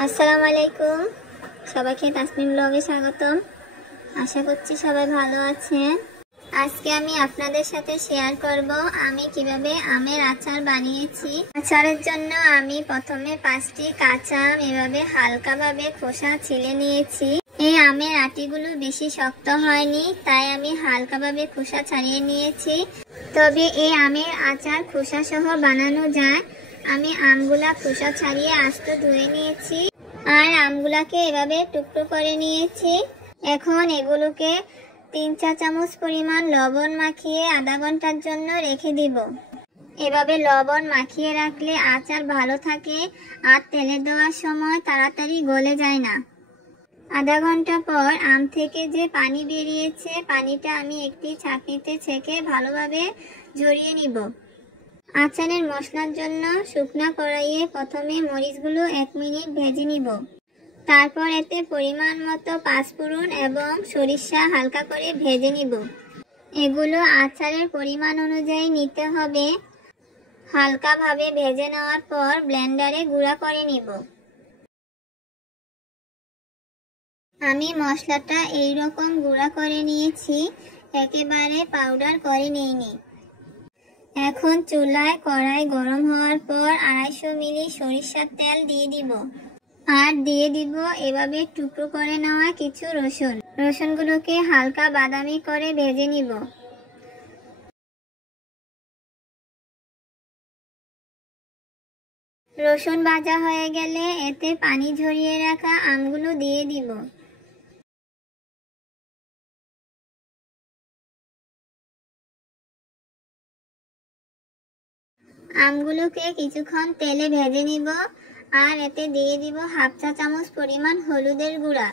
আসসালামু আলাইকুম, সবাইকে তাসমিম ব্লগে স্বাগতম। আশা করছি সবাই ভালো আছেন। আজকে আমি আপনাদের সাথে শেয়ার করব আমি কিভাবে আমের আচার বানিয়েছি। আচারের জন্য আমি প্রথমে 5টি কাঁচা আম এভাবে হালকাভাবে খোসা ছিলে নিয়েছি। এই আমের আটিগুলো বেশি শক্ত হয়নি, তাই আমি হালকাভাবে খোসা ছাড়িয়ে নিয়েছি। তবে এই আমের আচার খোসা সহ বানানো যায়। আমি আমগুলা খোসা ছাড়িয়ে আস্ত ধুয়ে নিয়েছি আর আমগুলাকে এভাবে টুকরো করে নিয়েছি। এখন এগুলোকে 3-4 চামচ পরিমাণ লবণ মাখিয়ে আধা ঘন্টার জন্য রেখে দিব। এভাবে লবণ মাখিয়ে রাখলে আচার ভালো থাকে আর তেলে দেওয়ার সময় তাড়াতাড়ি গলে যায় না। আধা ঘন্টা পর আম থেকে যে পানি বেরিয়েছে, পানিটা আমি একটি ছাঁকনিতে ছেঁকে ভালোভাবে ঝরিয়ে নিব। আচারের মশলার জন্য শুকনা কড়াইয়ে প্রথমে মরিচগুলো 1 মিনিট ভেজে নিব। তারপর এতে পরিমাণ মতো পাঁচফোড়ন এবং সরিষা হালকা করে ভেজে নিব। এগুলো আচারের পরিমাণ অনুযায়ী নিতে হবে। হালকাভাবে ভেজে নেওয়ার পর ব্লেন্ডারে গুঁড়া করে নিব। আমি মশলাটা এইরকম গুঁড়া করে নিয়েছি, একেবারে পাউডার করে নিইনি। এখন চুলায় কড়াই গরম হওয়ার পর 250 মিলি সরিষার তেল দিয়ে দিব আর দিয়ে দিব এভাবে টুকরো করে নেওয়া কিছু রসুন। রসুনগুলোকে হালকা বাদামি করে ভেজে নিব। রসুন ভাজা হয়ে গেলে এতে পানি ঝরিয়ে রাখা আমগুলো দিয়ে দিব। আমগুলোকে কিছুক্ষণ তেলে ভেজে নিব আর এতে দিয়ে দিব 1/2 চা চামচ পরিমাণ হলুদের গুঁড়া।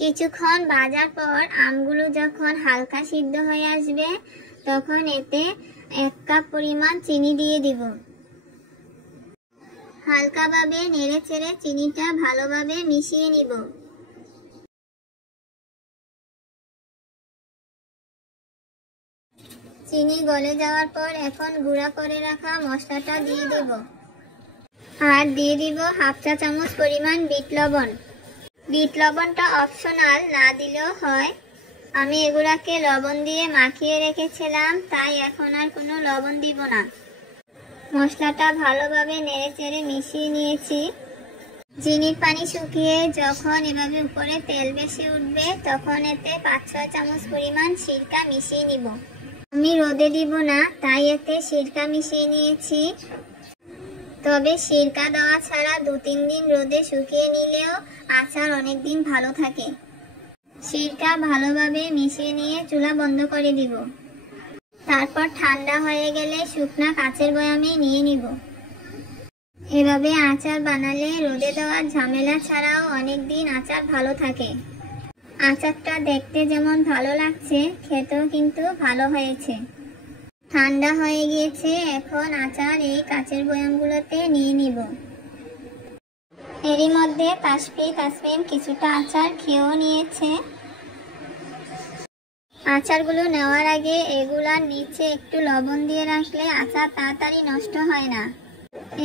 কিছুক্ষণ ভাজার পর আমগুলো যখন হালকা সিদ্ধ হয়ে আসবে, তখন এতে 1 কাপ পরিমাণ চিনি দিয়ে দিব। হালকাভাবে নেড়ে চেড়ে চিনিটা ভালোভাবে মিশিয়ে নিব। চিনি গলে যাওয়ার পর এখন গুঁড়া করে রাখা মশলাটা দিয়ে দেব আর দিয়ে দিব 1/2 চা চামচ পরিমাণ বিট লবণ। বিট লবণটা অপশনাল, না দিলেও হয়। আমি এগুলাকে লবণ দিয়ে মাখিয়ে রেখেছিলাম, তাই এখন আর কোনো লবণ দিব না। মশলাটা ভালোভাবে নেড়ে চেড়ে মিশিয়ে নিয়েছি। চিনির পানি শুকিয়ে যখন এভাবে উপরে তেল বেশি উঠবে, তখন এতে 5-6 চামচ পরিমাণ সিরকা মিশিয়ে নিব। আমি রোদে দিব না, তাই এতে সিরকা মিশিয়ে নিয়েছি। তবে সিরকা দেওয়া ছাড়া 2-3 দিন রোদে শুকিয়ে নিলেও আচার অনেক দিন ভালো থাকে। সিরকা ভালোভাবে মিশিয়ে নিয়ে চুলা বন্ধ করে দিব। তারপর ঠান্ডা হয়ে গেলে শুকনা কাচের বয়ামে নিয়ে নিব। এভাবে আচার বানালে রোদে দেওয়ার ঝামেলা ছাড়াও অনেক দিন আচার ভালো থাকে। আচারটা দেখতে যেমন ভালো লাগছে, খেতেও কিন্তু ভালো হয়েছে। ঠান্ডা হয়ে গিয়েছে, এখন আচার এই কাচের বয়ামগুলোতে নিয়ে নিব। এরই মধ্যে তাসমিম কিছুটা আচার খেয়েও নিয়েছে। আচারগুলো নেওয়ার আগে এগুলার নিচে একটু লবণ দিয়ে রাখলে আচার তাড়াতাড়ি নষ্ট হয় না।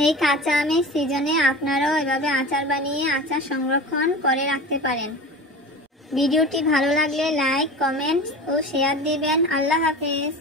এই কাঁচা আমের সিজনে আপনারাও এভাবে আচার বানিয়ে আচার সংরক্ষণ করে রাখতে পারেন। ভিডিওটি ভালো লাগলে লাইক, কমেন্ট ও শেয়ার দিবেন। আল্লাহ হাফেজ।